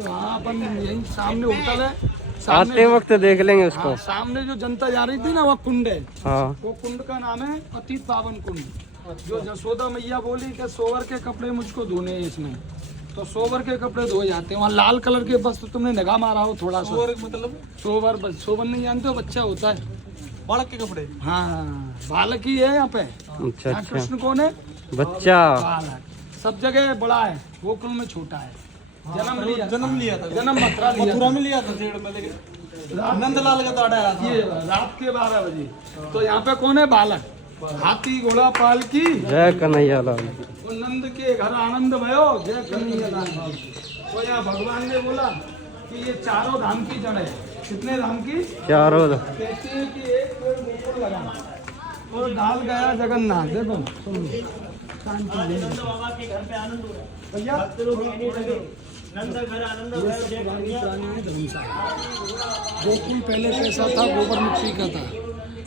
वहाँ अपन यही सामने होटल है, आते वक्त देख लेंगे उसको। सामने जो जनता जा रही थी ना, वो कुंड है। हाँ, वो कुंड का नाम है अतीत पावन कुंड। जो जसोदा मैया बोली कि सोवर के कपड़े मुझको धोने हैं इसमें, तो सोवर के कपड़े धोए जाते हैं। वहाँ लाल कलर के बस, तो तुमने निगाह मारा हो थोड़ा सा। सोवर मतलब सोवर, सोवर नहीं जानते हो, बच्चा होता है, बालक के कपड़े। हाँ, बालक ही है यहाँ पे। अच्छा अच्छा, कृष्ण कौन है? बच्चा। बालक। सब जगह बड़ा है, गोकुल में छोटा है। जन्म लिया था, जन्म मथुरा में लिया था। नंदलाल का ताड़ा ये रात के 12 बजे। तो यहाँ पे कौन है? बालक। हाथी घोड़ा पाल की जय कन्हैया लाल। वो नंद के घर आनंद भयो, जय कन्हैया लाल। तो यहाँ भगवान ने बोला कि ये चारों धाम की जड़ है। कितने धाम की? चारों। कहते हैं कि एक पेड़ गोकुल लगा और डाल गया जगन्नाथ। देखो भैया, गोकुल पहले कैसा था? गोबर मिट्टी का था।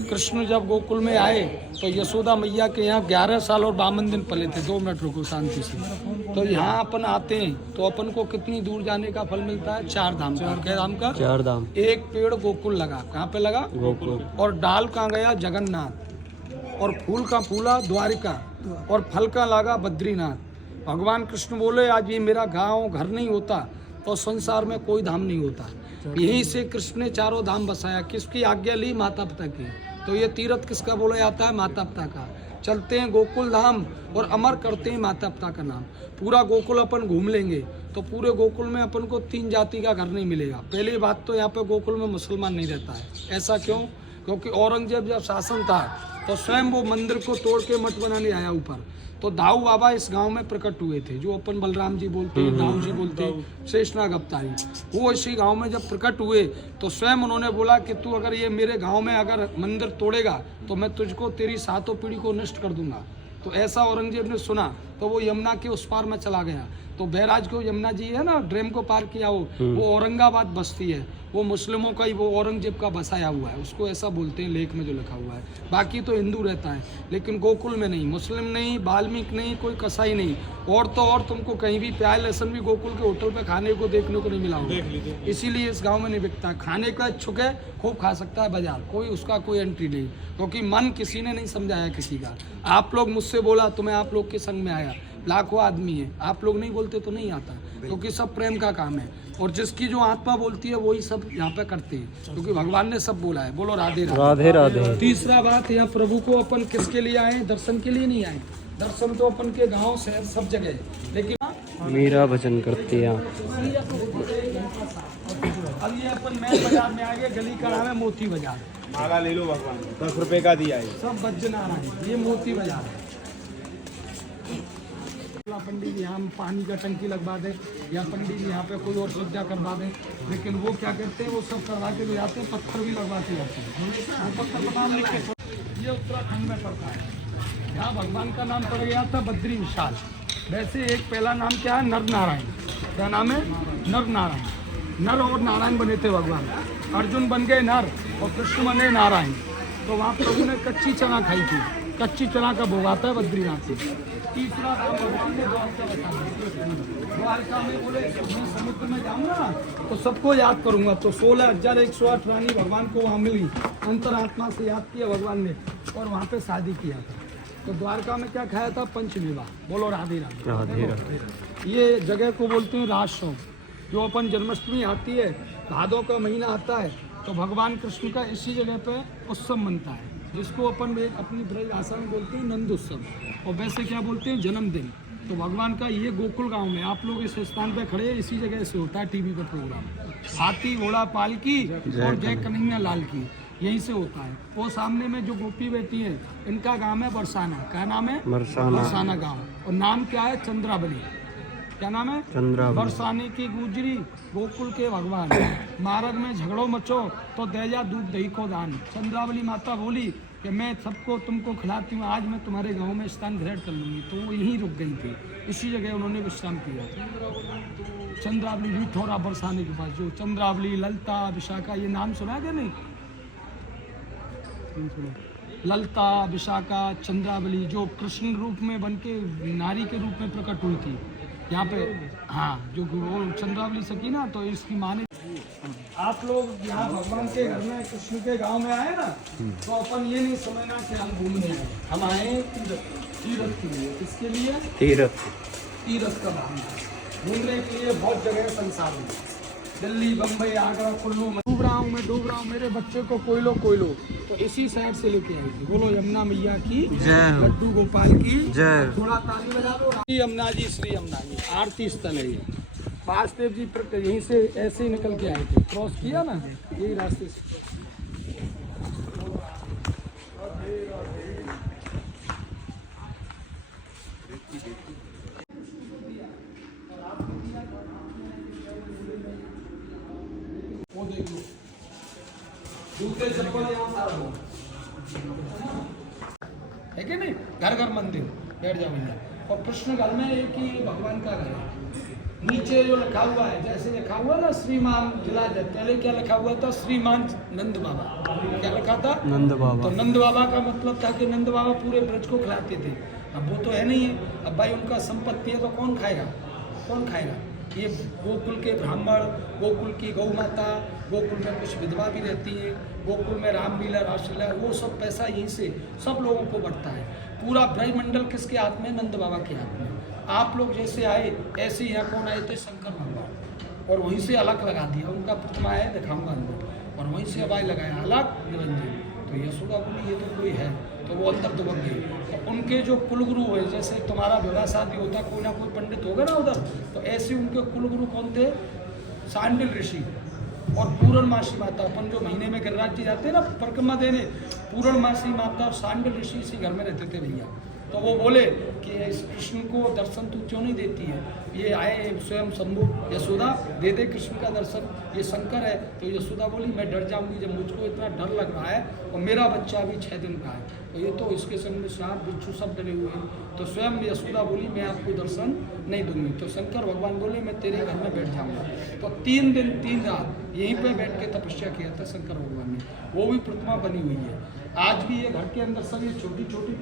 कृष्ण जब गोकुल में आए तो यशोदा मैया के यहाँ 11 साल और 52 दिन पले थे। 2 मिनट रुको शांति से। तो यहाँ अपन आते हैं तो अपन को कितनी दूर जाने का फल मिलता है? 4 धाम का। क्या धाम का? 4 धाम। एक पेड़ गोकुल लगा, कहाँ पे लगा? गोकुल। और डाल कहाँ गया? जगन्नाथ। और फूल का फूला द्वारिका, और फल का लगा बद्रीनाथ। भगवान कृष्ण बोले आज ये मेरा गांव घर नहीं होता तो संसार में कोई धाम नहीं होता। यहीं से कृष्ण ने चारों धाम बसाया। किसकी आज्ञा ली? माता पिता की। तो ये तीर्थ किसका बोला जाता है? माता पिता का। चलते हैं गोकुल धाम और अमर करते हैं माता पिता का नाम। पूरा गोकुल अपन घूम लेंगे तो पूरे गोकुल में अपन को 3 जाति का घर नहीं मिलेगा। पहली बात तो यहाँ पे गोकुल में मुसलमान नहीं रहता है। ऐसा क्यों? क्योंकि औरंगजेब जब शासन था तो स्वयं वो मंदिर को तोड़ के मठ बनाने आया ऊपर। तो दाऊ बाबा इस गांव में प्रकट हुए थे, जो अपन बलराम जी बोलते हैं, दाऊ जी बोलते हैं, शेषनाग अवतारी। वो इसी गांव में जब प्रकट हुए तो स्वयं उन्होंने बोला कि तू अगर ये मेरे गांव में अगर मंदिर तोड़ेगा तो मैं तुझको तेरी 7 पीढ़ी को नष्ट कर दूंगा। तो ऐसा औरंगजेब ने सुना तो वो यमुना के उस पार में चला गया। तो बैराज को यमुना जी है ना, ड्रेम को पार किया वो औरंगाबाद बस्ती है। वो मुस्लिमों का ही, वो औरंगजेब का बसाया हुआ है, उसको ऐसा बोलते हैं लेख में जो लिखा हुआ है। बाकी तो हिंदू रहता है, लेकिन गोकुल में नहीं, मुस्लिम नहीं, बाल्मीक नहीं, कोई कसाई नहीं। और तो और तुमको कहीं भी प्याज लहसुन भी गोकुल के होटल पे खाने को देखने को नहीं मिला होगा। इसीलिए इस गांव में नहीं बिकता। खाने का इच्छुक है खूब खा सकता है बाजार, कोई उसका कोई एंट्री नहीं, क्योंकि मन किसी ने नहीं समझाया किसी का। आप लोग मुझसे बोला तो मैं आप लोग के संग में आया। लाखों आदमी है, आप लोग नहीं बोलते तो नहीं आता, क्योंकि सब प्रेम का काम है। और जिसकी जो आत्मा बोलती है वही सब यहाँ पे करते हैं, क्योंकि भगवान ने सब बोला है। बोलो राधे राधे राधे। तीसरा बात, यहाँ प्रभु को अपन किसके लिए आए? दर्शन के लिए नहीं आए। दर्शन तो अपन के गांव शहर सब जगह, लेकिन मीरा भजन करती है। अब ये अपन मेन बाजार में आ गए। गली का नाम है मोती बाजार। माला ले लो भगवान, 10 रुपए का दिया है। सब बज्जनारायण, ये मोती बाजार है। पंडित जी यहाँ पानी का टंकी लगवा दे, या पंडित जी यहाँ पे कोई और सुविधा करवा दें, लेकिन वो क्या कहते हैं, वो सब करवा के ले जाते हैं, पत्थर भी लगवा के जाते हैं। वो पत्थर का नाम लिख के, ये उत्तराखंड में पड़ता है। यहाँ भगवान का नाम पड़ गया था बद्री विशाल। वैसे एक पहला नाम क्या है? नर नारायण। क्या नाम है? नर नारायण। नर और नारायण बने थे भगवान। अर्जुन बन गए नर और कृष्ण बने नारायण। तो वहाँ प्रभु ने कच्ची चना खाई थी। कच्ची चना का भोग आता है बद्रीनाथ से। तीसरा काम भगवान ने द्वारका बता। द्वारका में बोले मैं समुद्र में जाऊंगा तो सबको याद करूंगा। तो 16,108 रानी भगवान को वहाँ मिली, अंतरात्मा से याद किया भगवान ने, और वहाँ पे शादी किया था। तो द्वारका में क्या खाया था? पंचमेवा। बोलो राधे राधे राधे राधे। ये जगह को बोलते हैं राजसोम। जो अपन जन्माष्टमी आती है, भादों का महीना आता है, तो भगवान कृष्ण का इसी जगह पे उत्सव मनता है, जिसको अपन अपनी ब्रज भाषा में बोलते हैं नंद उत्सव, और वैसे क्या बोलते हैं? जन्मदिन। तो भगवान का ये गोकुल गांव में, आप लोग इस स्थान पे खड़े हैं, इसी जगह से होता है टीवी पे प्रोग्राम। हाथी घोड़ा पाल की और जय कन्हैया लाल की, यहीं से होता है। वो सामने में जो गोपी बैठी है, इनका गांव है बरसाना। क्या नाम है? बरसाना गाँव। और नाम क्या है? चंद्रावली। क्या नाम है? चंद्रावली। बरसाने की गुजरी गोकुल के भगवान, मार्ग में झगड़ो मचो तो दया दूध दही को दान। चंद्रावली माता बोली कि मैं सबको तुमको खिलाती हूँ, आज मैं तुम्हारे गांव में स्थान ग्रहण कर लूँगी। तो वो यहीं रुक गई थी, इसी जगह उन्होंने विश्राम किया। चंद्रावली भी थोड़ा बरसाने के पास, जो चंद्रावली, ललता, विशाखा, ये नाम सुना क्या? नहीं ललता, विशाखा, चंद्रावली, जो कृष्ण रूप में बन के नारी के रूप में प्रकट हुई थी। यहाँ पे हाँ जो वो चंद्रावली सकी ना, तो इसकी माने आप लोग यहाँ भगवान के घर में कृष्ण के गांव में आए ना, तो अपन ये नहीं समझना कि हम घूमने आए, हम आए तीर्थ के लिए। किसके लिए? तीर्थ का भावना घूमने के लिए। बहुत जगह संसार में, दिल्ली, बम्बई, आगरा, कुल्लू में डूब रहा हूँ, मेरे बच्चे को कोई लो तो इसी साइड से लेके आई थी। बोलो यमुना मैया की जय, लड्डू गोपाल की जय। थोड़ा ताली बजा दो। यमुना जी, श्री यमुना जी आरती स्थल है ये। वासुदेव जी यहीं से ऐसे ही निकल के आए थे, क्रॉस किया ना यही रास्ते से। वो देख लो, दूसरे चप्पल है कि नहीं? घर घर मंदिर, बैठ जाओ भैया। और कृष्ण घर में एक ही भगवान का घर है। नीचे जो लिखा हुआ है, जैसे लिखा हुआ ना श्रीमान जिला, पहले क्या लिखा हुआ था? श्रीमान नंद बाबा। क्या लिखा था? नंद बाबा। तो नंद बाबा का मतलब था कि नंद बाबा पूरे ब्रज को खिलाते थे। अब वो तो है नहीं है। अब भाई उनका संपत्ति है तो कौन खाएगा? कौन खाएगा? ये गोकुल के ब्राह्मण, गोकुल की गौ माता, गोकुल में कुछ विधवा भी रहती है, गोकुल में रामलीला, रासलीला, वो सब पैसा यहीं से सब लोगों को बढ़ता है। पूरा ब्रह्मंडल किसके हाथ में? नंद बाबा के हाथ में। आप लोग जैसे आए ऐसे यहाँ कौन आए थे? शंकर भगवान। और वहीं से अलग लगा दिया, उनका प्रतिमा है, दिखाऊंगा अंदर, और वहीं से हवाई लगाया अलग निरंजन। तो यशोदा बोली ये तो कोई है, तो वो अंदर दुबक गई। तो उनके जो कुलगुरु है, जैसे तुम्हारा विवाह शादी होता कोई ना कोई पंडित होगा ना उधर, तो ऐसे उनके कुलगुरु कौन थे? सांडिल ऋषि और पूर्णमासी माता। अपन जो महीने में गिरिराज जी जाते हैं ना परिक्रमा देने, पूर्णमासी माता और सांडिल ऋषि इसी घर में रहते थे भैया। तो वो बोले कि इस कृष्ण को दर्शन तू क्यों नहीं देती है? ये आए स्वयं शंभु, यशोदा दे दे कृष्ण का दर्शन, ये शंकर है। तो यशोदा बोली मैं डर जाऊंगी, जब मुझको इतना डर लग रहा है और मेरा बच्चा अभी 6 दिन का है, तो ये तो इसके संग में सांप बिच्छू सब डरे हुए हैं। तो स्वयं यशोदा बोली मैं आपको दर्शन नहीं दूंगी। तो शंकर भगवान बोले मैं तेरे घर में बैठ जाऊँगा। तो 3 दिन 3 रात यहीं पर बैठ के तपस्या किया था शंकर भगवान ने। वो भी प्रतिमा बनी हुई है। आज भी ये घर के अंदर सब ये छोटी छोटी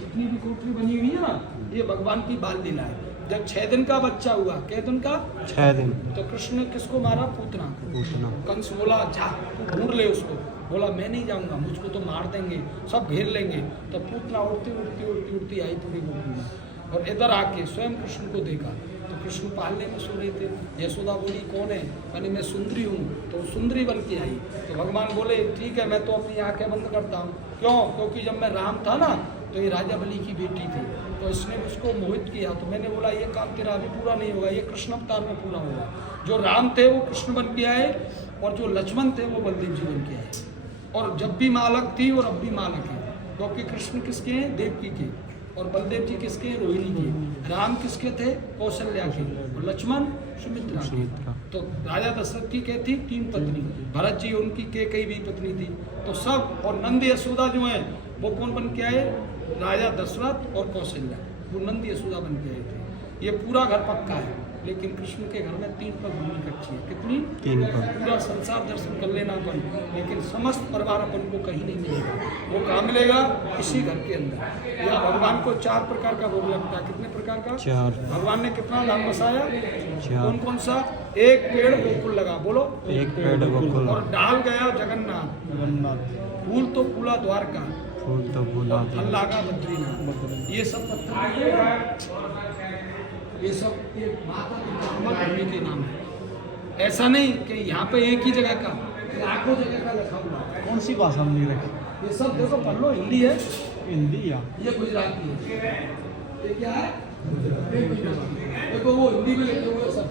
जितनी भी कोठरी बनी हुई है ना, ये भगवान की बाल लीला है। जब 6 दिन का बच्चा हुआ, कै दिन का? 6 दिन। तो कृष्ण ने किसको मारा? पूतना को। कंस बोला जा तू ढूंढ ले उसको। बोला मैं नहीं जाऊंगा, मुझको तो मार देंगे, सब घेर लेंगे। तो पूतना उड़ती उड़ती उड़ती उड़ती आई पूरी गोकुल में, और इधर आके स्वयं कृष्ण को देखा। तो कृष्ण पालने में सो रहे थे। यशोदा बोली कौन है? मैंने मैं सुंदरी हूँ। तो सुंदरी बन के आई। तो भगवान बोले ठीक है मैं तो अपनी आंखें बंद करता हूँ। क्यों? क्योंकि जब मैं राम था ना तो ये राजा बलि की बेटी थी, तो इसने उसको मोहित किया। तो मैंने बोला ये काम तेरा अभी पूरा नहीं होगा, ये कृष्ण अवतार में पूरा होगा। जो राम थे वो कृष्ण बन के आए, और जो लक्ष्मण थे वो बलदेव जी बन के आए। और जब भी माँ अलग थी और अब भी माँ अलग है, क्योंकि कृष्ण किसके हैं? देवकी के। और बलदेव जी किसके हैं? रोहिणी के। राम किसके थे? कौशल्या के। और लक्ष्मण सुमित्रा के। तो राजा दशरथ की क्या थी? 3 पत्नी। भरत जी उनकी कई भी पत्नी थी। तो सब, और नंद यशोदा जो है वो कौन बन के आए? राजा दशरथ और कौशल्या, वो नंद यशोदा बन के आए थे। ये पूरा घर पक्का है, लेकिन कृष्ण के घर में 3 पग भूमि कच्ची है। कितनी? 3 पग। पूरा संसार दर्शन कर लेना अपन, लेकिन समस्त परिवार अपन को कहीं नहीं मिलेगा। वो कहाँ मिलेगा? इसी घर के अंदर। या भगवान को 4 प्रकार का भोग लगता है। कितने प्रकार का? 4। भगवान ने कितना धाम बसाया? 4। कौन कौन सा? 1 पेड़ गोकुल लगा। बोलो 1 पेड़ गोकुल। और डाल गया जगन्नाथ। फूल तो फूला द्वारका, फूल तो फूला, फल लागा बद्रीनाथ। ये सब पत्थर, ये सब माता भूमि के नाम है। ऐसा नहीं कि यहाँ पे एक ही जगह का, लाखों जगह का लिखा हुआ है। कौन सी भाषा में लिखा? ये सब देखो पढ़ लो, हिंदी है, हिंदी या ये गुजराती है। ये क्या है? देखो वो हिंदी में लिखे हुए सब।